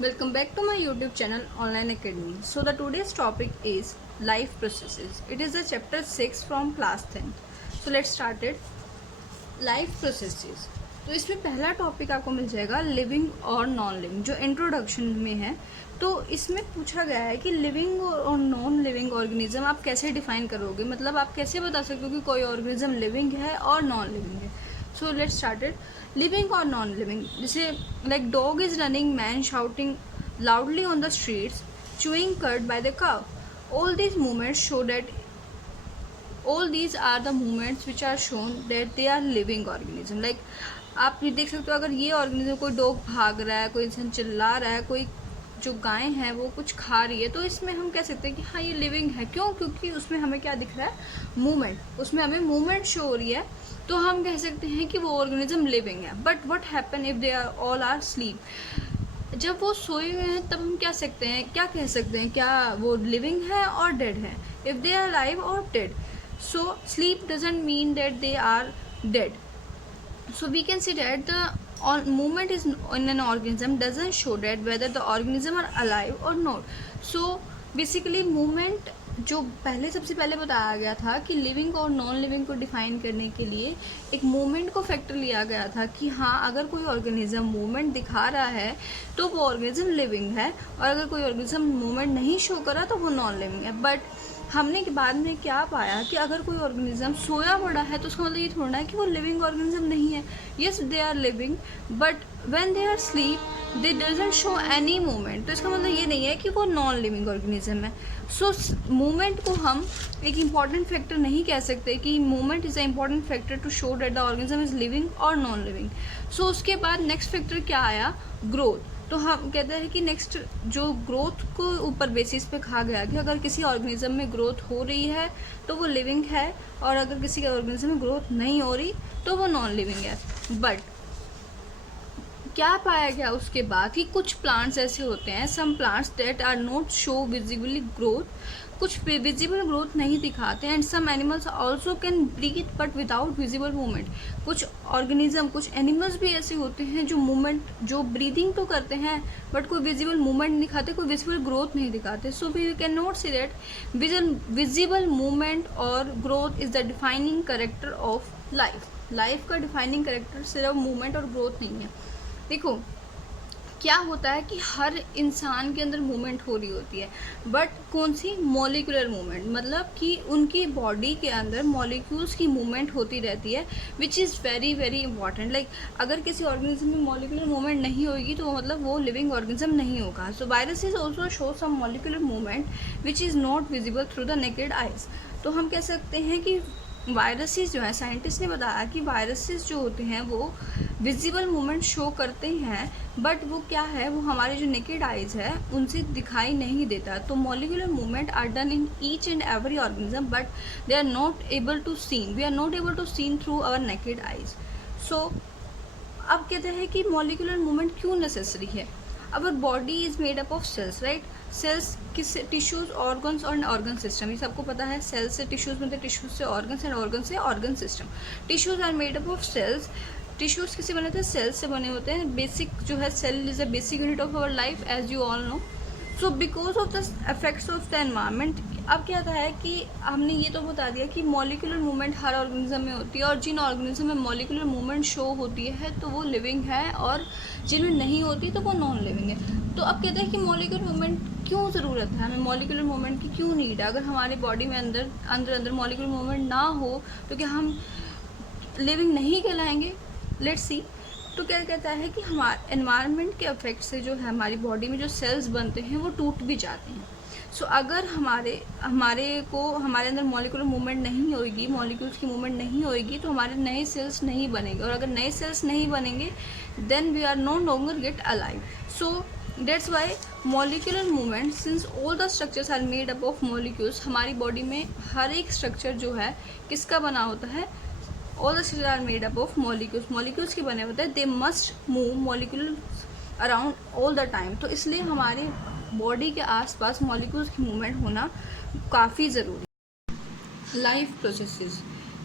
Welcome back to my YouTube channel Online Academy. So the today's topic is life processes. It is the chapter 6 from class 10. So let's start it. Life processes. तो इसमें पहला topic आपको मिल जाएगा living और non living, जो introduction में है। तो इसमें पूछा गया है कि लिविंग और नॉन लिविंग ऑर्गेनिज्म आप कैसे डिफाइन करोगे, मतलब आप कैसे बता सकते हो कि कोई ऑर्गेनिज्म लिविंग है और नॉन लिविंग है। So let's start it. Living और नॉन लिविंग, जैसे like dog is running, man shouting loudly on the streets, chewing cud by the cow. All these movements show that all these are the movements which are shown that they are living organism. Like आप ये देख सकते हो, अगर ये organism, कोई dog भाग रहा है, कोई इंसान चिल्ला रहा है, कोई जो गाय है वो कुछ खा रही है, तो इसमें हम कह सकते हैं कि हाँ ये लिविंग है। क्यों? क्योंकि उसमें हमें क्या दिख रहा है? मूवमेंट। उसमें हमें मूवमेंट शो हो रही है, तो हम कह सकते हैं कि वो ऑर्गेनिज्म लिविंग है। But what happen if they are all are sleep? जब वो सोए हुए हैं तब हम क्या कह सकते हैं क्या वो लिविंग है और डेड है? इफ दे आर लाइव और dead, so sleep doesn't mean that they are dead. So we can see that the movement is in an organism doesn't show that whether the organism are alive or not. So basically movement जो सबसे पहले बताया गया था कि living और non living को define करने के लिए एक मूवमेंट को फैक्टर लिया गया था कि हाँ अगर कोई ऑर्गेनिज्म मूवमेंट दिखा रहा है तो वो ऑर्गेनिज्म लिविंग है, और अगर कोई ऑर्गेनिज्म मूवमेंट नहीं शो करा तो वो नॉन लिविंग है. बट हमने के बाद में क्या पाया कि अगर कोई ऑर्गेनिज्म सोया पड़ा है तो उसका मतलब ये थोड़ा है कि वो लिविंग ऑर्गेनिज्म नहीं है. Yes they are living, but when they are sleep they doesn't show any movement. तो इसका मतलब ये नहीं है कि वो नॉन लिविंग ऑर्गेनिज्म है. सो मूवमेंट को हम एक इम्पॉर्टेंट फैक्टर नहीं कह सकते कि movement is a important factor to show that the organism is living और नॉन लिविंग. सो उसके बाद नेक्स्ट फैक्टर क्या आया? ग्रोथ. तो हम कहते हैं कि नेक्स्ट जो ग्रोथ को ऊपर बेसिस पे कहा गया कि अगर किसी ऑर्गेनिज्म में ग्रोथ हो रही है तो वो लिविंग है, और अगर किसी ऑर्गेनिज्म में ग्रोथ नहीं हो रही तो वो नॉन लिविंग है. बट क्या पाया गया उसके बाद कि कुछ प्लांट्स ऐसे होते हैं, some plants that are not show visibly growth, कुछ विजिबल ग्रोथ नहीं दिखाते. And some animals also can breathe but without visible movement. कुछ ऑर्गेनिज्म, कुछ एनिमल्स भी ऐसे होते हैं जो मूवमेंट, जो ब्रीदिंग तो करते हैं बट कोई विजिबल मूवमेंट नहीं दिखाते, कोई विजिबल ग्रोथ नहीं दिखाते. So we can not see that visible movement और growth is the defining character of life. Life का डिफाइनिंग करेक्टर सिर्फ मूवमेंट और ग्रोथ नहीं है. देखो क्या होता है कि हर इंसान के अंदर मूवमेंट हो रही होती है, बट कौन सी? Molecular movement. मतलब कि उनकी बॉडी के अंदर मॉलिक्यूल्स की मूवमेंट होती रहती है, which is very very important. Like अगर किसी ऑर्गेनिज्म में मॉलिक्यूलर मूवमेंट नहीं होगी तो मतलब वो लिविंग ऑर्गेनिज्म नहीं होगा. So viruses also show some molecular movement which is not visible through the naked eyes. तो हम कह सकते हैं कि वायरसेस जो है, साइंटिस्ट ने बताया कि वायरसेस जो होते हैं वो विजिबल मूवमेंट शो करते हैं, बट वो क्या है, वो हमारे जो नेकेड आइज है उनसे दिखाई नहीं देता. तो molecular movement are done in each and every organism, but they are not able to seen, we are not able to seen through our naked eyes. So अब कहते हैं कि मॉलिक्यूलर मूवमेंट क्यों नेसेसरी है. Our body is made up of cells, right. Cells किस? Tissues, organs और organ system. ये सबको पता है. सेल्स से टिश्यूज बनते हैं, टिश्यूज से ऑर्गन्स, एंड ऑर्गन से organ system. Tissues are made up of cells. Tissues किससे बने थे? सेल्स से बने होते हैं. बेसिक जो है, cell is a basic unit of our life as you all know. So because of the effects of the environment, अब क्या था है कि हमने ये तो बता दिया कि मॉलिक्यूलर मूवमेंट हर ऑर्गेनिज्म में होती है, और जिन ऑर्गेनिज्म में मॉलिक्यूलर मूवमेंट शो होती है तो वो लिविंग है, और जिनमें नहीं होती तो वो नॉन लिविंग है. तो अब कहते हैं कि मॉलिक्यूलर मूवमेंट क्यों ज़रूरत है, हमें मॉलिक्यूलर मूवमेंट की क्यों नीड है. अगर हमारी बॉडी में अंदर मॉलिक्यूलर मूवमेंट ना हो तो क्या हम लिविंग नहीं कहलाएंगे? Let's see. तो क्या कहता है कि हमारे एनवायरनमेंट के इफेक्ट से जो है हमारी बॉडी में जो सेल्स बनते हैं वो टूट भी जाते हैं. सो अगर हमारे अंदर मॉलिक्यूलर मूवमेंट नहीं होगी, मॉलिक्यूल्स की मूवमेंट नहीं होगी, तो हमारे नए सेल्स नहीं बनेंगे, और अगर नए सेल्स नहीं बनेंगे then we are no longer get alive. So that's why molecular movement, since all the structures are made up of molecules, हमारी बॉडी में हर एक स्ट्रक्चर जो है किसका बना होता है? All the structure are made up of molecules. Molecules के बने होते हैं. They must move molecule around all the time. तो इसलिए हमारे बॉडी के आसपास मॉलिक्यूल्स की मूवमेंट होना काफ़ी ज़रूरी है. Life processes.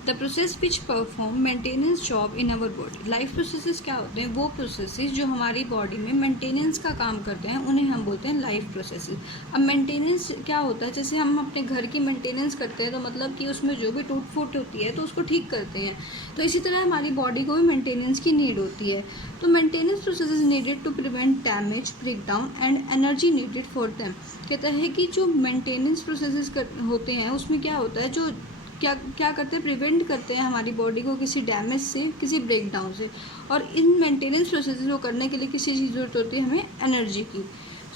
The process which perform maintenance job in our body. Life processes क्या होते हैं? वो प्रोसेसेस जो हमारी बॉडी में मेंटेनेंस का काम करते हैं उन्हें हम बोलते हैं लाइफ प्रोसेसेस। अब मेंटेनेंस क्या होता है? जैसे हम अपने घर की मेंटेनेंस करते हैं तो मतलब कि उसमें जो भी टूट फूट होती है तो उसको ठीक करते हैं, तो इसी तरह हमारी बॉडी को भी मेंटेनेंस की नीड होती है। तो maintenance processes needed to prevent damage, break down and energy needed for them. कहता है कि जो मेंटेनेंस प्रोसेसेस होते हैं उसमें क्या होता है, जो क्या क्या करते हैं, प्रिवेंट करते हैं हमारी बॉडी को किसी डैमेज से, किसी ब्रेक डाउन से। और इन मेंटेनेंस प्रोसेसेस को करने के लिए किसी चीज़ ज़रूरत होती है हमें एनर्जी की।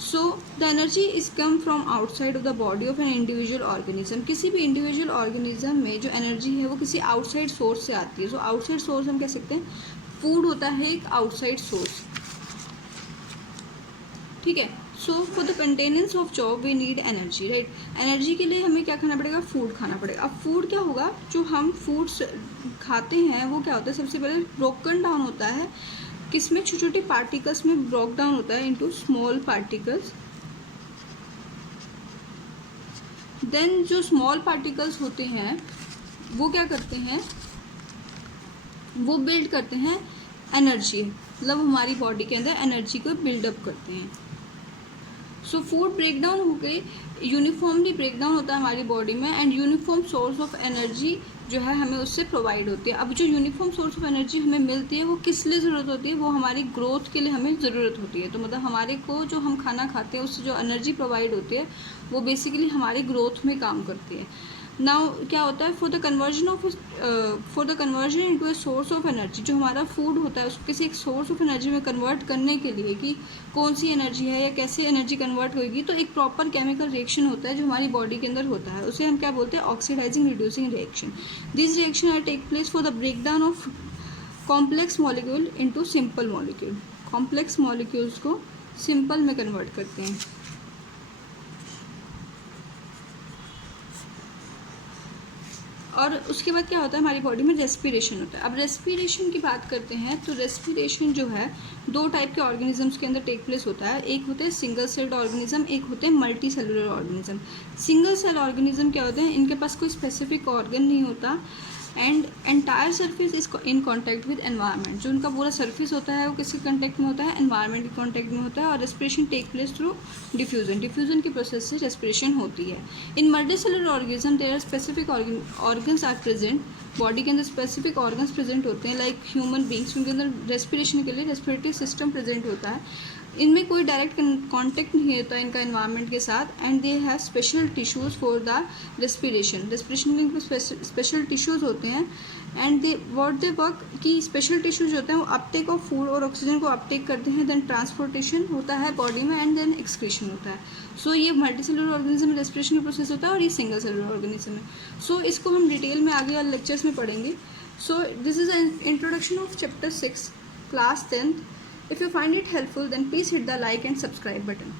So the energy is come from outside of the body of an individual organism. किसी भी इंडिविजुअल ऑर्गेनिज्म में जो एनर्जी है वो किसी आउटसाइड सोर्स से आती है। सो आउटसाइड सोर्स हम कह सकते हैं फूड होता है एक आउटसाइड सोर्स, ठीक है। So for the maintenance of job we need energy, right. Energy के लिए हमें क्या खाना पड़ेगा? फूड खाना पड़ेगा। अब फूड क्या होगा? जो हम फूड्स खाते हैं वो क्या होता है? सबसे पहले ब्रोकन डाउन होता है किसमें? छोटे छोटे पार्टिकल्स में ब्रोक डाउन होता है इनटू स्मॉल पार्टिकल्स। देन जो स्मॉल पार्टिकल्स होते हैं वो क्या करते हैं? वो बिल्ड करते हैं एनर्जी, मतलब हमारी बॉडी के अंदर एनर्जी को बिल्डअप करते हैं। सो फूड ब्रेक डाउन हो गई, यूनिफॉर्मली ब्रेक डाउन होता है हमारी बॉडी में and uniform source of energy जो है हमें उससे प्रोवाइड होती है। अब जो यूनिफॉर्म सोर्स ऑफ एनर्जी हमें मिलती है वो किस लिए ज़रूरत होती है? वो हमारी ग्रोथ के लिए हमें ज़रूरत होती है। तो मतलब हमारे को जो हम खाना खाते हैं उससे जो एनर्जी प्रोवाइड होती है वो बेसिकली हमारी ग्रोथ में काम करती है। नाउ क्या होता है? For the conversion into a source of energy, जो हमारा फूड होता है उसको किसी एक सोर्स ऑफ एनर्जी में कन्वर्ट करने के लिए कि कौन सी एनर्जी है या कैसे एनर्जी कन्वर्ट होगी, तो एक प्रॉपर केमिकल रिएक्शन होता है जो हमारी बॉडी के अंदर होता है, उसे हम क्या बोलते हैं? Oxidising reducing reaction. This reaction are take place for the break down of complex molecule into simple molecule. Complex molecules को सिंपल में कन्वर्ट करते हैं। और उसके बाद क्या होता है? हमारी बॉडी में रेस्पिरेशन होता है। अब रेस्पिरेशन की बात करते हैं तो रेस्पिरेशन जो है दो टाइप के ऑर्गेनिजम्स के अंदर टेक प्लेस होता है। एक होते हैं सिंगल सेल्ड ऑर्गेनिज्म, एक होते हैं multicellular organism. Single cell organism क्या होते हैं? इनके पास कोई स्पेसिफिक ऑर्गन नहीं होता and entire surface is in contact with environment. जो उनका पूरा सरफेस होता है वो किसके कॉन्टैक्ट में होता है? एनवायरनमेंट के कॉन्टैक्ट में होता है। और respiration take place through diffusion. Diffusion की प्रोसेस से रेस्पिरेशन होती है। In multicellular organism there are specific organs are present. Body के अंदर स्पेसिफिक ऑर्गन्स प्रेजेंट होते हैं लाइक ह्यूमन बींग्स, उनके अंदर रेस्पिरेशन के लिए रेस्पिरेटरी सिस्टम प्रेजेंट होता है। इनमें कोई डायरेक्ट कांटेक्ट नहीं होता इनका एनवायरनमेंट के साथ and they have special tissues for the respiration. Respiration के लिए स्पेशल टिश्यूज़ होते हैं एंड दे वर्क की स्पेशल टिश्यूज होते हैं वो अपटेक ऑफ फूड और ऑक्सीजन को अपटेक करते हैं। देन ट्रांसपोर्टेशन होता है बॉडी में एंड देन एक्सक्रीशन होता है। सो ये मल्टी सेलुलर ऑर्गेनिज्म में रेस्पिरेशन का प्रोसेस होता है और ये सिंगल सेलुलर ऑर्गेनिज्म है। सो इसको हम डिटेल में आगे वाले लेक्चर्स में पढ़ेंगे। So this is an introduction of chapter 6 class 10th. If you find it helpful then please hit the like and subscribe button.